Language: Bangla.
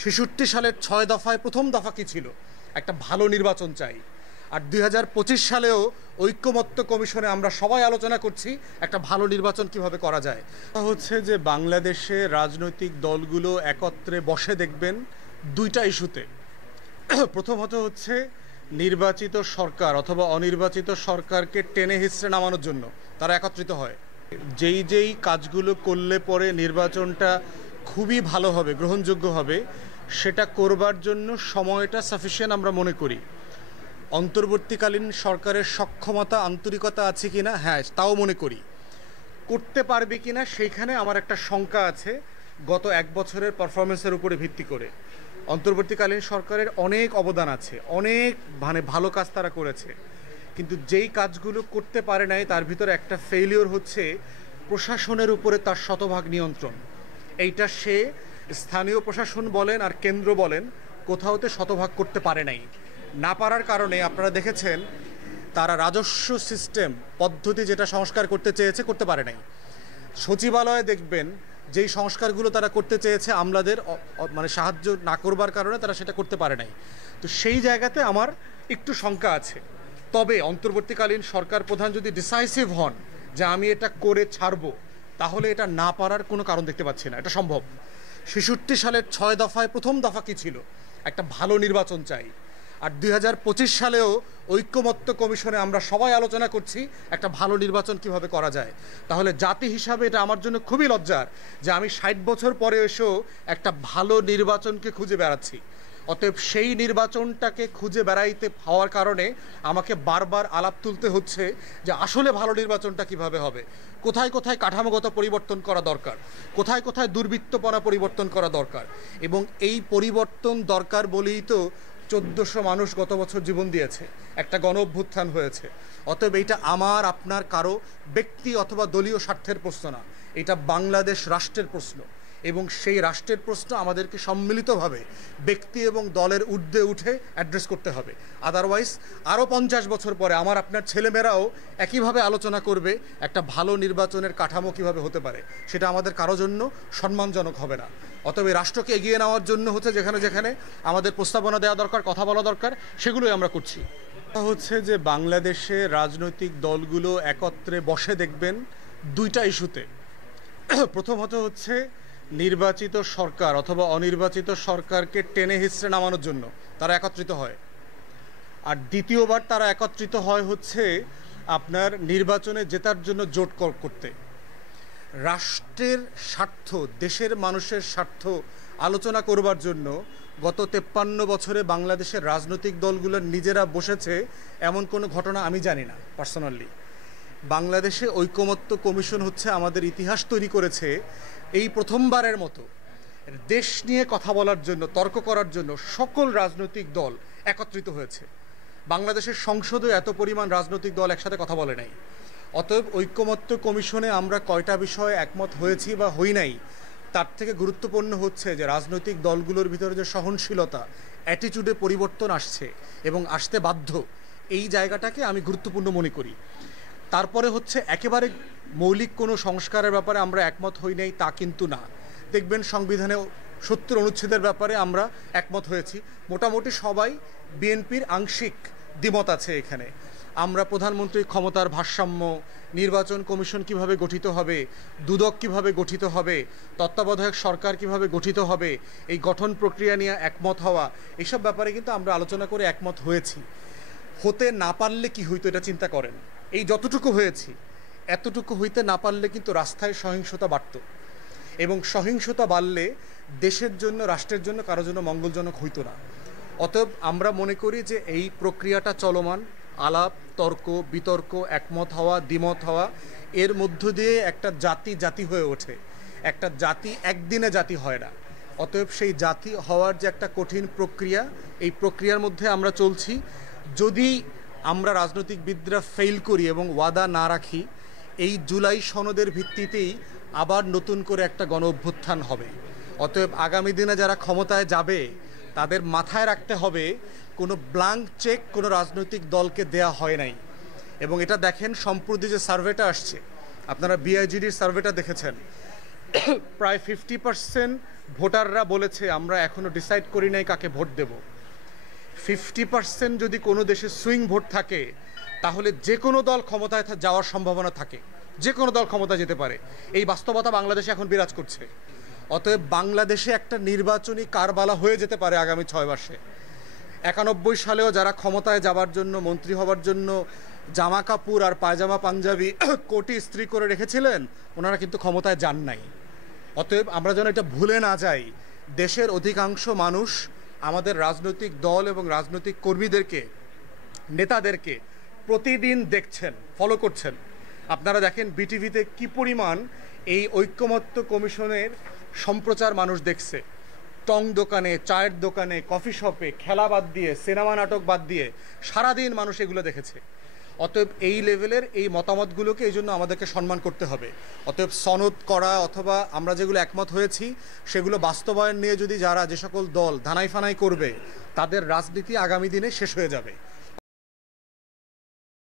৬৬ সালের ৬ দফায় প্রথম দফা কী ছিল? একটা ভালো নির্বাচন চাই। আর ২০২৫ সালেও ঐক্যমত্য কমিশনে আমরা সবাই আলোচনা করছি একটা ভালো নির্বাচন কিভাবে করা যায়। হচ্ছে যে বাংলাদেশে রাজনৈতিক দলগুলো একত্রে বসে দেখবেন দুইটা ইস্যুতে। প্রথমত হচ্ছে নির্বাচিত সরকার অথবা অনির্বাচিত সরকারকে টেনে হিঁচড়ে নামানোর জন্য তারা একত্রিত হয়। যেই কাজগুলো করলে পরে নির্বাচনটা খুবই ভালো হবে, গ্রহণযোগ্য হবে, সেটা করবার জন্য সময়টা সাফিসিয়েন্ট আমরা মনে করি। অন্তর্বর্তীকালীন সরকারের সক্ষমতা আন্তরিকতা আছে কিনা, হ্যাঁ তাও মনে করি। করতে পারবে কিনা সেইখানে আমার একটা শঙ্কা আছে গত এক বছরের পারফরমেন্সের উপরে ভিত্তি করে। অন্তর্বর্তীকালীন সরকারের অনেক অবদান আছে, অনেক ভালো কাজ তারা করেছে, কিন্তু যেই কাজগুলো করতে পারে নাই তার ভিতরে একটা ফেইলিওর হচ্ছে প্রশাসনের উপরে তার শতভাগ নিয়ন্ত্রণ। এইটা সে স্থানীয় প্রশাসন বলেন আর কেন্দ্র বলেন কোথাওতে শতভাগ করতে পারে নাই। না পারার কারণে আপনারা দেখেছেন তারা রাজস্ব সিস্টেম পদ্ধতি যেটা সংস্কার করতে চেয়েছে করতে পারে নাই। সচিবালয়ে দেখবেন যেই সংস্কারগুলো তারা করতে চেয়েছে আমলাদের সাহায্য না করবার কারণে তারা সেটা করতে পারে নাই। তো সেই জায়গাতে আমার একটু শঙ্কা আছে। তবে অন্তর্বর্তীকালীন সরকার প্রধান যদি ডিসাইসিভ হন যে আমি এটা করে ছাড়বো, তাহলে এটা না পারার কোনো কারণ দেখতে পাচ্ছি না, এটা সম্ভব। ৬৬ সালের ৬ দফায় প্রথম দফা কী ছিল? একটা ভালো নির্বাচন চাই। আর ২০২৫ সালেও ঐক্যমত্য কমিশনে আমরা সবাই আলোচনা করছি একটা ভালো নির্বাচন কিভাবে করা যায়। তাহলে জাতি হিসাবে এটা আমার জন্য খুবই লজ্জার যে আমি ৬০ বছর পরে এসেও একটা ভালো নির্বাচনকে খুঁজে বেড়াচ্ছি। অতএব সেই নির্বাচনটাকে খুঁজে বেড়াইতে হওয়ার কারণে আমাকে বারবার আলাপ তুলতে হচ্ছে যে আসলে ভালো নির্বাচনটা কিভাবে হবে, কোথায় কোথায় কাঠামোগত পরিবর্তন করা দরকার, কোথায় কোথায় দুর্বৃত্তপনা পরিবর্তন করা দরকার। এবং এই পরিবর্তন দরকার বলেই তো ১৪০০ মানুষ গত বছর জীবন দিয়েছে, একটা গণ অভ্যুত্থান হয়েছে। অতএব এইটা আমার আপনার কারো ব্যক্তি অথবা দলীয় স্বার্থের প্রশ্ন না, এটা বাংলাদেশ রাষ্ট্রের প্রশ্ন। এবং সেই রাষ্ট্রের প্রশ্ন আমাদেরকে সম্মিলিতভাবে ব্যক্তি এবং দলের ঊর্ধ্বে উঠে অ্যাড্রেস করতে হবে। আদারওয়াইজ আরও ৫০ বছর পরে আমার আপনার ছেলেমেয়েরাও একইভাবে আলোচনা করবে একটা ভালো নির্বাচনের কাঠামো কীভাবে হতে পারে, সেটা আমাদের কারো জন্য সম্মানজনক হবে না। অতএব রাষ্ট্রকে এগিয়ে নেওয়ার জন্য হচ্ছে যেখানে যেখানে আমাদের প্রস্তাবনা দেওয়া দরকার, কথা বলা দরকার, সেগুলোই আমরা করছি। হচ্ছে যে বাংলাদেশে রাজনৈতিক দলগুলো একত্রে বসে দেখবেন দুইটা ইস্যুতে। প্রথমত হচ্ছে নির্বাচিত সরকার অথবা অনির্বাচিত সরকারকে টেনে হিঁচড়ে নামানোর জন্য তারা একত্রিত হয়। আর দ্বিতীয়বার তারা একত্রিত হয় হচ্ছে আপনার নির্বাচনে জেতার জন্য জোট করতে। রাষ্ট্রের স্বার্থ, দেশের মানুষের স্বার্থ আলোচনা করবার জন্য গত ৫৩ বছরে বাংলাদেশের রাজনৈতিক দলগুলোর নিজেরা বসেছে এমন কোনো ঘটনা আমি জানি না পার্সোনালি। বাংলাদেশে ঐক্যমত্য কমিশন হচ্ছে আমাদের ইতিহাস তৈরি করেছে এই প্রথমবারের মতো দেশ নিয়ে কথা বলার জন্য, তর্ক করার জন্য সকল রাজনৈতিক দল একত্রিত হয়েছে। বাংলাদেশের সংসদে এত পরিমাণ রাজনৈতিক দল একসাথে কথা বলে নাই। অতএব ঐক্যমত্য কমিশনে আমরা কয়টা বিষয়ে একমত হয়েছি বা হই নাই, তার থেকে গুরুত্বপূর্ণ হচ্ছে যে রাজনৈতিক দলগুলোর ভিতরে যে সহনশীলতা, অ্যাটিটিউডে পরিবর্তন আসছে এবং আসতে বাধ্য, এই জায়গাটাকে আমি গুরুত্বপূর্ণ মনে করি। তারপরে হচ্ছে একেবারে মৌলিক কোনো সংস্কারের ব্যাপারে আমরা একমত হই নাই তা কিন্তু না। দেখবেন সংবিধানে ৭০ অনুচ্ছেদের ব্যাপারে আমরা একমত হয়েছি, মোটামুটি সবাই। বিএনপির আংশিক দ্বিমত আছে এখানে। আমরা প্রধানমন্ত্রীর ক্ষমতার ভারসাম্য, নির্বাচন কমিশন কিভাবে গঠিত হবে, দুদক কিভাবে গঠিত হবে, তত্ত্বাবধায়ক সরকার কিভাবে গঠিত হবে, এই গঠন প্রক্রিয়া নিয়ে একমত হওয়া, এইসব ব্যাপারে কিন্তু আমরা আলোচনা করে একমত হয়েছি। হতে না পারলে কি হইতো এটা চিন্তা করেন। এই যতটুকু হয়েছি, এতটুকু হইতে না পারলে কিন্তু রাস্তায় সহিংসতা বাড়ত, এবং সহিংসতা বাড়লে দেশের জন্য, রাষ্ট্রের জন্য, কারোর জন্য মঙ্গলজনক হইতো না। অতএব আমরা মনে করি যে এই প্রক্রিয়াটা চলমান, আলাপ, তর্ক, বিতর্ক, একমত হওয়া, দ্বিমত হওয়া, এর মধ্য দিয়ে একটা জাতি হয়ে ওঠে। একটা জাতি একদিনে জাতি হয় না। অতএব সেই জাতি হওয়ার যে একটা কঠিন প্রক্রিয়া, এই প্রক্রিয়ার মধ্যে আমরা চলছি। যদি আমরা রাজনৈতিকবিদরা ফেল করি এবং ওয়াদা না রাখি, এই জুলাই সনদের ভিত্তিতেই আবার নতুন করে একটা গণ অভ্যুত্থান হবে। অতএব আগামী দিনে যারা ক্ষমতায় যাবে তাদের মাথায় রাখতে হবে কোনো ব্ল্যাঙ্ক চেক কোনো রাজনৈতিক দলকে দেয়া হয় নাই। এবং এটা দেখেন সম্প্রতি যে সার্ভেটা আসছে, আপনারা বিআইজিডির সার্ভেটা দেখেছেন, প্রায় 50% ভোটাররা বলেছে আমরা এখনো ডিসাইড করি নাই কাকে ভোট দেব। 50% যদি কোনো দেশে সুইং ভোট থাকে তাহলে যে কোনো দল ক্ষমতায় যাওয়ার সম্ভাবনা থাকে, যে কোনো দল ক্ষমতা যেতে পারে। এই বাস্তবতা বাংলাদেশে এখন বিরাজ করছে। অতএব বাংলাদেশে একটা নির্বাচনী কারবালা হয়ে যেতে পারে আগামী 6 মাসে। 91 সালেও যারা ক্ষমতায় যাবার জন্য, মন্ত্রী হবার জন্য জামা কাপড় আর পায়জামা পাঞ্জাবি কোটি ইস্ত্রি করে রেখেছিলেন, ওনারা কিন্তু ক্ষমতায় যান নাই। অতএব আমরা যেন এটা ভুলে না যাই, দেশের অধিকাংশ মানুষ আমাদের রাজনৈতিক দল এবং রাজনৈতিক কর্মীদেরকে, নেতাদেরকে প্রতিদিন দেখছেন, ফলো করছেন। আপনারা দেখেন বিটিভিতে কি পরিমাণ এই ঐক্যমত্য কমিশনের সম্প্রচার মানুষ দেখছে। টং দোকানে, চায়ের দোকানে, কফি শপে, খেলা বাদ দিয়ে, সিনেমা নাটক বাদ দিয়ে সারাদিন মানুষ এগুলো দেখেছে। অতএব এই লেভেলের এই মতামতগুলোকে এই জন্য আমাদেরকে সম্মান করতে হবে। অতএব সনদ করা অথবা আমরা যেগুলো একমত হয়েছি সেগুলো বাস্তবায়ন নিয়ে যদি যারা, যে সকল দল ধানাই ফানাই করবে, তাদের রাজনীতি আগামী দিনে শেষ হয়ে যাবে।